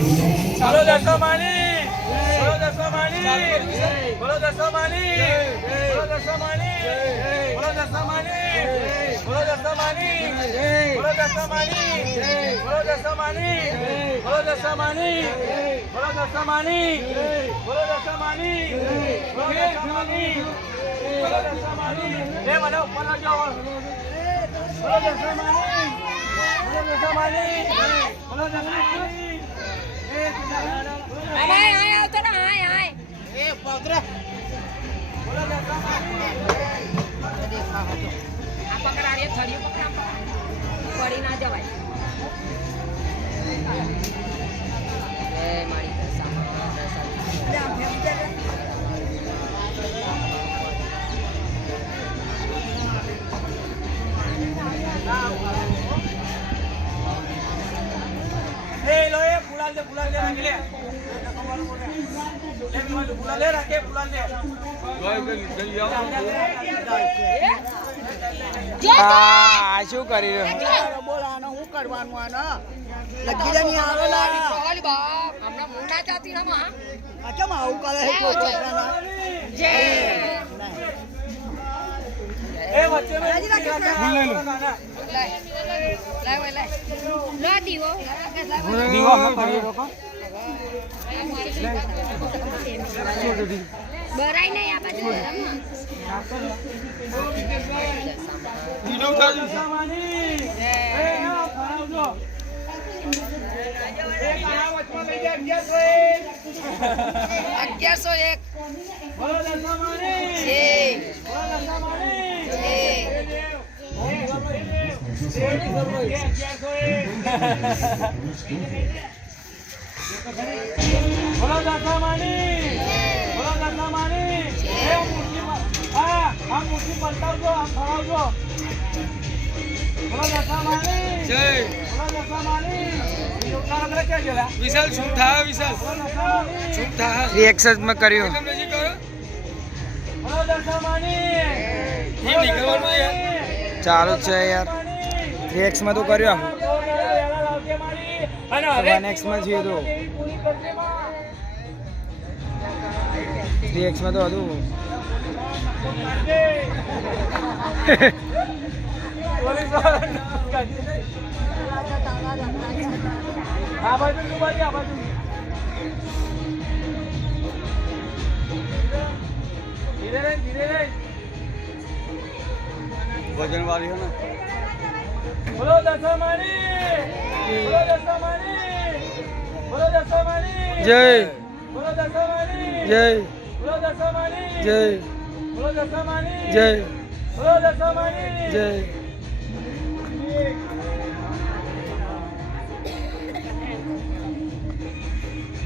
બોલો દશમાની, બોલો દશમાની, બોલો દશમાની, બોલો દશમાની, બોલો દશમાની, બોલો દશમાની, બોલો દશમાની, બોલો દશમાની, બોલો દશમાની, બોલો દશમાની, બોલો દશમાની, બોલો દશમાની, બોલો દશમાની. એ મને ઉપર લાગજો. બોલો દશમાની, બોલો દશમાની, બોલો દશમાની. આય આવતો ને આય એ પકડે બોલો દશમાની. આ પકડાડીએ થળિયું પકડા પડી ના જવાય એ મારી लो ये फुलाल दे रंग ले फुलाल ले रखे फुलाल दे આ શું કરી રહ્યો બોલાનો હું કરવાનું આનો લગીડા ની આવે લાગે ઓલી બાપ હમણાં મુંડા જાતી રમા આ કેમ આવું કરે છે છોકરાના જે ए बच्चे में फूल ले लो લે લો દીવો दीवा में पड़ी रोको બરાઈ નહીં આ બાજુ दीनो का सामानी ए ना खराबलो ए कहां वचमा लई जा 1101 बोलो दशमानी છે बोलो दशमानी बोलो दशमानी बोलो दशमानी हम मुट्ठी पलटाओ हम खड़ाओ बोलो दशमानी જય बोलो दशमानी क्या चला વિશાલ શું થા વિશાલ बोलो दशमानी શું થા રિએક્શન માં કર્યો बोलो दशमानी ઈ નીકળવાનું યાર ચાલુ જ છે યાર 3x માં તો કર્યો અને હવે 1x માં છે તો 3x માં તો હતું આ બાજુ નું બાજુ આ બાજુ ધીરે રે વજન વાળી હે ને બોલો દશમાની બોલો દશમાની બોલો દશમાની જય બોલો દશમાની જય બોલો દશમાની જય બોલો દશમાની જય બોલો દશમાની જય